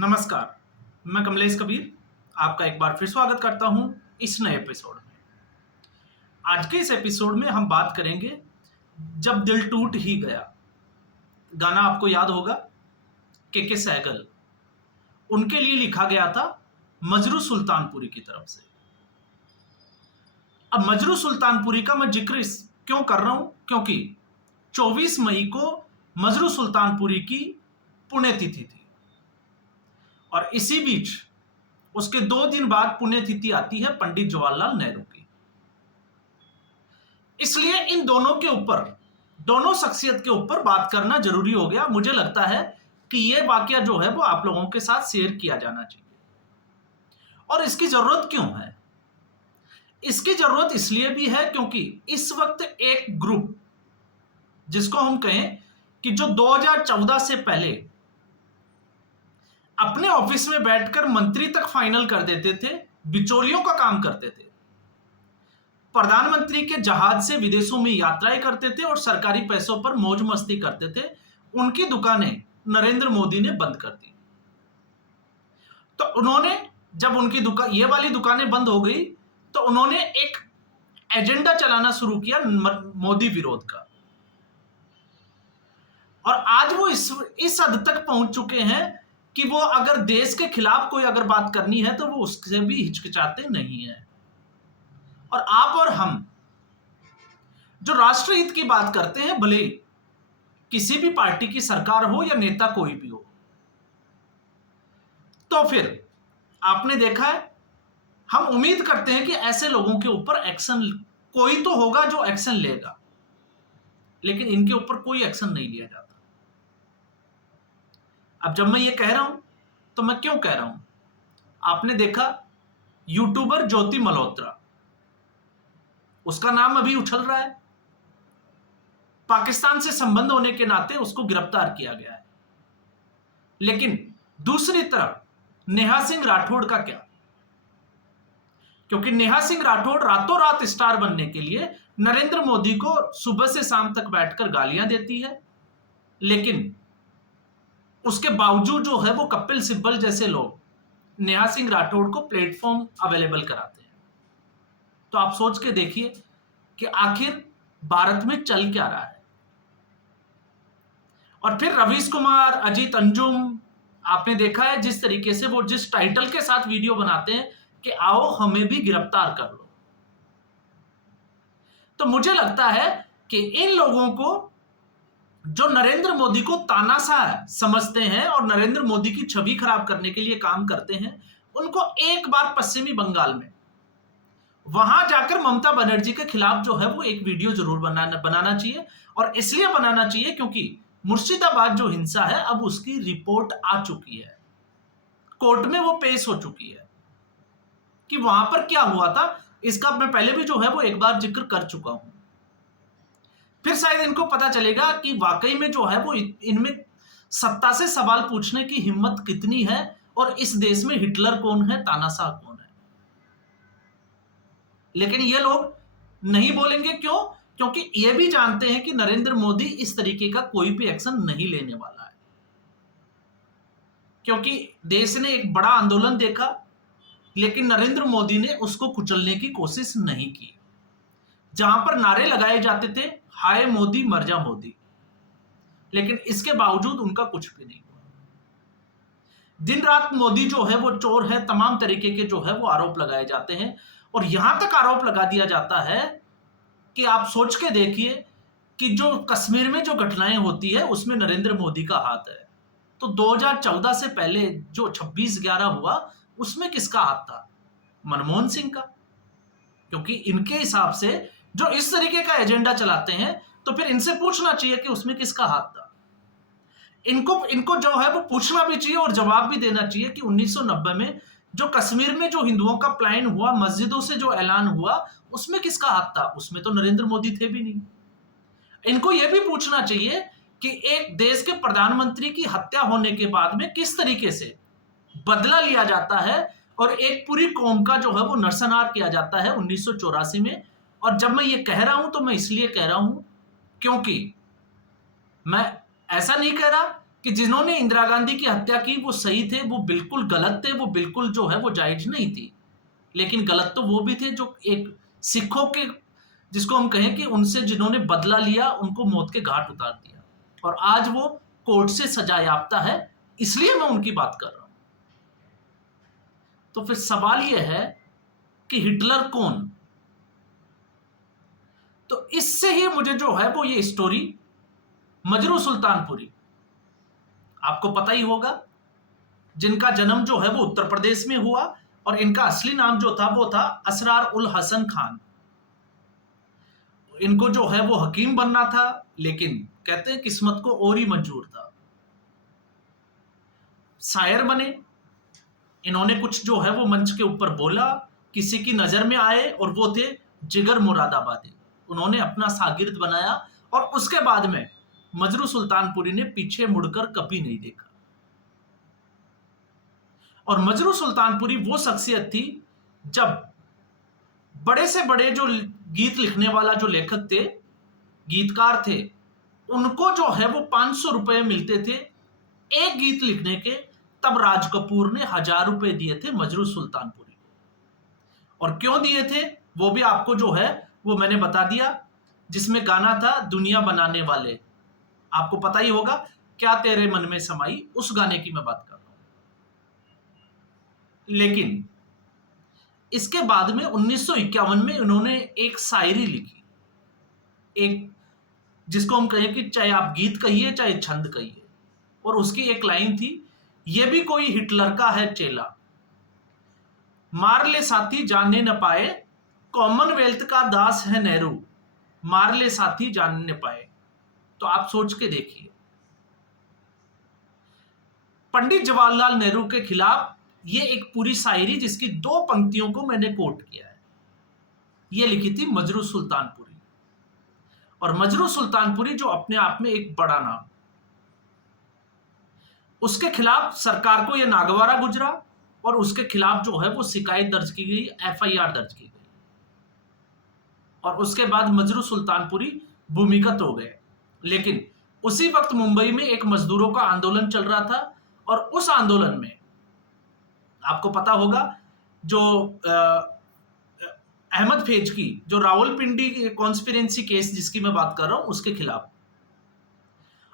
नमस्कार, मैं कमलेश कबीर आपका एक बार फिर स्वागत करता हूं इस नए एपिसोड में। आज के इस एपिसोड में हम बात करेंगे जब दिल टूट ही गया। गाना आपको याद होगा, के सहगल, उनके लिए लिखा गया था मजरू सुल्तानपुरी की तरफ से। अब मजरू सुल्तानपुरी का मैं जिक्र क्यों कर रहा हूं, क्योंकि 24 मई को मजरू सुल्तानपुरी की पुण्यतिथि थी और इसी बीच उसके 2 दिन बाद पुण्यतिथि आती है पंडित जवाहरलाल नेहरू की। इसलिए इन दोनों के ऊपर, दोनों शख्सियत के ऊपर बात करना जरूरी हो गया। मुझे लगता है कि यह वाकया जो है वो आप लोगों के साथ शेयर किया जाना चाहिए। और इसकी जरूरत क्यों है? इसकी जरूरत इसलिए भी है क्योंकि इस वक्त एक ग्रुप, जिसको हम कहें कि जो 2014 से पहले अपने ऑफिस में बैठकर मंत्री तक फाइनल कर देते थे, बिचौलियों का काम करते थे, प्रधानमंत्री के जहाज से विदेशों में यात्राएं करते थे और सरकारी पैसों पर मौज मस्ती करते थे, उनकी दुकानें नरेंद्र मोदी ने बंद कर दी। तो उन्होंने, जब उनकी दुकान, ये वाली दुकानें बंद हो गई, तो उन्होंने एक एजेंडा चलाना शुरू किया मोदी विरोध का। और आज वो इस हद तक पहुंच चुके हैं कि वो अगर देश के खिलाफ कोई अगर बात करनी है तो वो उससे भी हिचकिचाते नहीं है। और आप और हम जो राष्ट्रहित की बात करते हैं, भले किसी भी पार्टी की सरकार हो या नेता कोई भी हो, तो फिर आपने देखा है, हम उम्मीद करते हैं कि ऐसे लोगों के ऊपर एक्शन, कोई तो होगा जो एक्शन लेगा, लेकिन इनके ऊपर कोई एक्शन नहीं लिया जाता। अब जब मैं ये कह रहा हूं तो मैं क्यों कह रहा हूं? आपने देखा यूट्यूबर ज्योति मल्होत्रा, उसका नाम अभी उछल रहा है, पाकिस्तान से संबंध होने के नाते उसको गिरफ्तार किया गया है। लेकिन दूसरी तरफ नेहा सिंह राठौड़ का क्या? क्योंकि नेहा सिंह राठौड़ रातों रात स्टार बनने के लिए नरेंद्र मोदी को सुबह से शाम तक बैठकर गालियां देती है, लेकिन उसके बावजूद जो है वो कपिल सिब्बल जैसे लोग नेहा सिंह राठौड़ को प्लेटफॉर्म अवेलेबल कराते हैं। तो आप सोच के देखिए कि आखिर भारत में चल क्या रहा है। और फिर रवीश कुमार, अजीत अंजुम, आपने देखा है जिस तरीके से वो जिस टाइटल के साथ वीडियो बनाते हैं कि आओ हमें भी गिरफ्तार कर लो। तो मुझे लगता है कि इन लोगों को, जो नरेंद्र मोदी को तानाशाह समझते हैं और नरेंद्र मोदी की छवि खराब करने के लिए काम करते हैं, उनको एक बार पश्चिमी बंगाल में वहां जाकर ममता बनर्जी के खिलाफ जो है वो एक वीडियो जरूर बनाना चाहिए। और इसलिए बनाना चाहिए क्योंकि मुर्शिदाबाद जो हिंसा है, अब उसकी रिपोर्ट आ चुकी है, कोर्ट में वो पेश हो चुकी है कि वहां पर क्या हुआ था। इसका मैं पहले भी जो है वो एक बार जिक्र कर चुका हूं। फिर शायद इनको पता चलेगा कि वाकई में जो है वो इनमें सत्ता से सवाल पूछने की हिम्मत कितनी है और इस देश में हिटलर कौन है, तानाशाह कौन है। लेकिन ये लोग नहीं बोलेंगे। क्यों? क्योंकि ये भी जानते हैं कि नरेंद्र मोदी इस तरीके का कोई भी एक्शन नहीं लेने वाला है, क्योंकि देश ने एक बड़ा आंदोलन देखा, लेकिन नरेंद्र मोदी ने उसको कुचलने की कोशिश नहीं की। जहां पर नारे लगाए जाते थे, हाय मोदी मर जा मोदी, लेकिन इसके बावजूद उनका कुछ भी नहीं हुआ। दिन रात मोदी जो है वो चोर है, तमाम तरीके के जो है वो आरोप लगाए जाते हैं। और यहां तक आरोप लगा दिया जाता है कि आप सोच के देखिए कि जो कश्मीर में जो घटनाएं होती है उसमें नरेंद्र मोदी का हाथ है। तो 2014 से पहले जो 26/11 हुआ उसमें किसका हाथ था? मनमोहन सिंह का। क्योंकि इनके हिसाब से जो इस तरीके का एजेंडा चलाते हैं, तो फिर इनसे पूछना चाहिए कि उसमें किसका हाथ था। इनको जो है वो पूछना भी चाहिए और जवाब भी देना चाहिए कि 1990 में जो कश्मीर में जो हिंदुओं का प्लान हुआ, मस्जिदों से जो ऐलान हुआ, उसमें किसका हाथ था? उसमें तो नरेंद्र मोदी थे भी नहीं। इनको यह भी पूछना चाहिए कि एक देश के प्रधानमंत्री की हत्या होने के बाद में किस तरीके से बदला लिया जाता है और एक पूरी कौम का जो है वो नरसंहार किया जाता है 1984 में। और जब मैं ये कह रहा हूं तो मैं इसलिए कह रहा हूं क्योंकि मैं ऐसा नहीं कह रहा कि जिन्होंने इंदिरा गांधी की हत्या की वो सही थे, वो बिल्कुल गलत थे, वो बिल्कुल जो है वो जायज नहीं थी। लेकिन गलत तो वो भी थे जो एक सिखों के, जिसको हम कहें कि उनसे जिन्होंने बदला लिया, उनको मौत के घाट उतार दिया और आज वो कोर्ट से सजा याफ्ता है, इसलिए मैं उनकी बात कर रहा हूं। तो फिर सवाल यह है कि हिटलर कौन? तो इससे ही मुझे जो है वो ये स्टोरी मजरू सुल्तानपुरी, आपको पता ही होगा, जिनका जन्म जो है वो उत्तर प्रदेश में हुआ और इनका असली नाम जो था वो था असरार उल हसन खान। इनको जो है वो हकीम बनना था, लेकिन कहते हैं किस्मत को और ही मंजूर था, शायर बने। इन्होंने कुछ जो है वो मंच के ऊपर बोला, किसी की नजर में आए और वो थे जिगर मुरादाबादी। उन्होंने अपना शागिर्द बनाया और उसके बाद में मजरू सुल्तानपुरी ने पीछे मुड़कर कभी नहीं देखा। और मजरू सुल्तानपुरी वो शख्सियत थी, जब बड़े से बड़े जो गीत लिखने वाला जो लेखक थे, गीतकार थे, उनको जो है वो 500 रुपए मिलते थे एक गीत लिखने के, तब राज कपूर ने 1000 रुपए दिए थे मजरू सुल्तानपुरी को। और क्यों दिए थे वो भी आपको जो है वो मैंने बता दिया, जिसमें गाना था दुनिया बनाने वाले, आपको पता ही होगा, क्या तेरे मन में समाई, उस गाने की मैं बात कर रहा हूं। लेकिन इसके बाद में 1951 में उन्होंने एक शायरी लिखी, एक जिसको हम कहें कि चाहे आप गीत कहिए चाहे छंद कहिए, और उसकी एक लाइन थी, ये भी कोई हिटलर का है चेला, मार ले साथी जानने न पाए, कॉमनवेल्थ का दास है नेहरू, मार ले साथी जानने पाए। तो आप सोच के देखिए, पंडित जवाहरलाल नेहरू के खिलाफ ये एक पूरी शायरी, जिसकी 2 पंक्तियों को मैंने कोट किया है, ये लिखी थी मजरू सुल्तानपुरी। और मजरू सुल्तानपुरी जो अपने आप में एक बड़ा नाम, उसके खिलाफ सरकार को यह नागवारा गुजरा और उसके खिलाफ जो है वो शिकायत दर्ज की गई, एफआईआर दर्ज की गई, और उसके बाद मजरू सुल्तानपुरी भूमिगत हो गए। लेकिन उसी वक्त मुंबई में एक मजदूरों का आंदोलन चल रहा था, और उस आंदोलन में आपको पता होगा जो अहमद फैज की जो रावलपिंडी कॉन्स्पिरेंसी केस जिसकी मैं बात कर रहा हूं, उसके खिलाफ,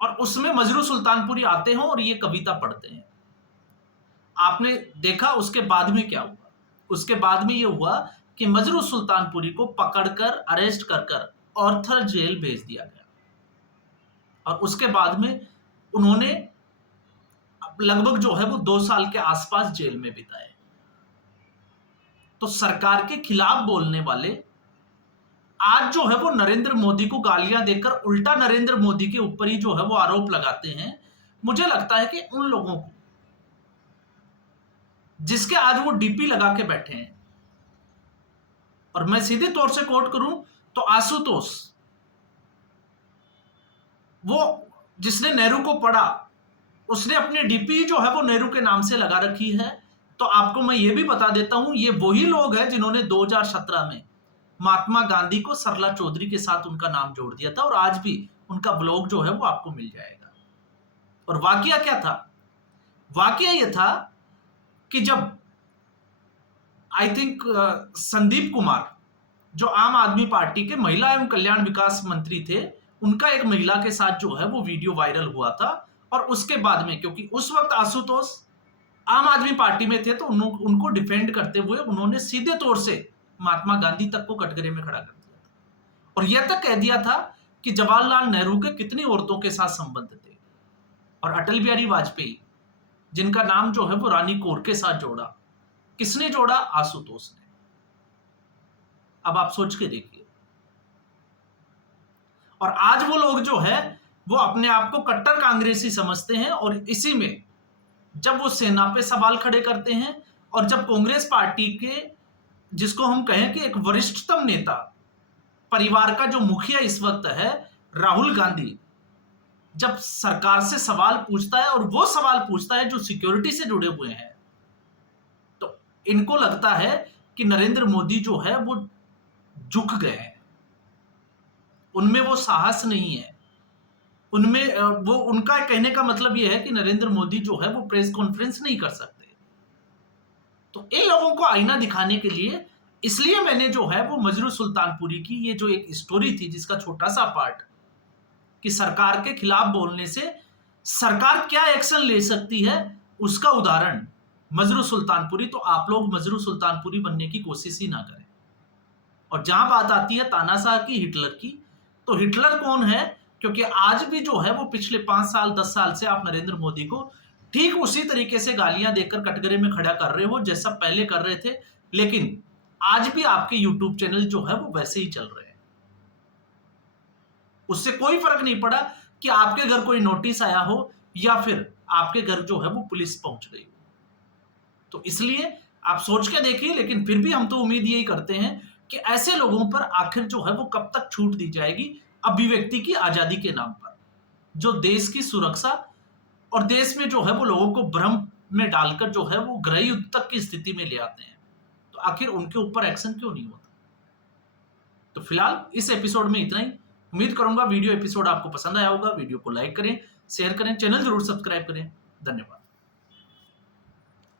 और उसमें मजरू सुल्तानपुरी आते हैं और ये कविता पढ़ते हैं। आपने देखा उसके बाद में क्या हुआ? उसके बाद में ये हुआ कि मजरू सुल्तानपुरी को पकड़कर अरेस्ट कर कर ऑर्थर जेल भेज दिया गया, और उसके बाद में उन्होंने लगभग जो है वो 2 साल के आसपास जेल में बिताए। तो सरकार के खिलाफ बोलने वाले आज जो है वो नरेंद्र मोदी को गालियां देकर उल्टा नरेंद्र मोदी के ऊपर ही जो है वो आरोप लगाते हैं। मुझे लगता है कि उन लोगों को, जिसके आज वो डीपी लगा के बैठे हैं, और मैं सीधे तौर से कोट करूं तो आशुतोष, वो जिसने नेहरू को पढ़ा, उसने अपनी डीपी जो है वो नेहरू के नाम से लगा रखी है। तो आपको मैं ये भी बता देता हूं, ये वही लोग हैं जिन्होंने 2017 में महात्मा गांधी को सरला चौधरी के साथ उनका नाम जोड़ दिया था, और आज भी उनका ब्लॉग जो है वो आपको मिल जाएगा। और वाकया क्या था? वाकया ये था कि जब आई थिंक संदीप कुमार जो आम आदमी पार्टी के महिला एवं कल्याण विकास मंत्री थे, उनका एक महिला के साथ जो है वो वीडियो वायरल हुआ था, और उसके बाद में क्योंकि उस वक्त आशुतोष आम आदमी पार्टी में थे, तो उनको डिफेंड करते हुए उन्होंने सीधे तौर से महात्मा गांधी तक को कटघरे में खड़ा कर दिया था, और यह तक कह दिया था कि जवाहरलाल नेहरू के कितनी औरतों के साथ संबंध थे। और अटल बिहारी वाजपेयी, जिनका नाम जो है वो रानी कौर के साथ जोड़ा, किसने जोड़ा? आशुतोष ने। अब आप सोच के देखिए, और आज वो लोग जो है वो अपने आप को कट्टर कांग्रेसी समझते हैं, और इसी में जब वो सेना पे सवाल खड़े करते हैं, और जब कांग्रेस पार्टी के, जिसको हम कहें कि एक वरिष्ठतम नेता, परिवार का जो मुखिया इस वक्त है राहुल गांधी, जब सरकार से सवाल पूछता है, और वो सवाल पूछता है जो सिक्योरिटी से जुड़े हुए हैं, तो इनको लगता है कि नरेंद्र मोदी जो है वो झुक गए हैं, उनमें वो साहस नहीं है। उनमें वो उनका कहने का मतलब ये है कि नरेंद्र मोदी जो है वो प्रेस कॉन्फ्रेंस नहीं कर सकते। तो इन लोगों को आईना दिखाने के लिए इसलिए मैंने जो है वो मजरू सुल्तानपुरी की ये जो एक स्टोरी थी जिसका छोटा सा पार्ट कि सरकार के खिलाफ बोलने से सरकार क्या एक्शन ले सकती है उसका उदाहरण मजरू सुल्तानपुरी। तो आप लोग मजरू सुल्तानपुरी बनने की कोशिश ही ना करें। और जहां बात आती है तानाशाह की, हिटलर की, तो हिटलर कौन है? क्योंकि आज भी जो है वो पिछले 5 साल 10 साल से आप नरेंद्र मोदी को ठीक उसी तरीके से गालियां देकर कटघरे में खड़ा कर रहे हो जैसा पहले कर रहे थे। लेकिन आज भी आपके यूट्यूब चैनल जो है वो वैसे ही चल रहे हैं। उससे कोई फर्क नहीं पड़ा कि आपके घर कोई नोटिस आया हो या फिर आपके घर जो है वो पुलिस पहुंच गई हो। तो इसलिए आप सोच के देखिए। लेकिन फिर भी हम तो उम्मीद यही करते हैं कि ऐसे लोगों पर आखिर जो है वो कब तक छूट दी जाएगी अभिव्यक्ति की आजादी के नाम पर, जो देश की सुरक्षा और देश में जो है वो लोगों को भ्रम में डालकर जो है वो गृह युद्ध तक की स्थिति में ले आते हैं। तो आखिर उनके ऊपर एक्शन क्यों नहीं होता? तो फिलहाल इस एपिसोड में इतना ही। उम्मीद करूंगा वीडियो एपिसोड आपको पसंद आया होगा। वीडियो को लाइक करें, शेयर करें, चैनल जरूर सब्सक्राइब करें। धन्यवाद।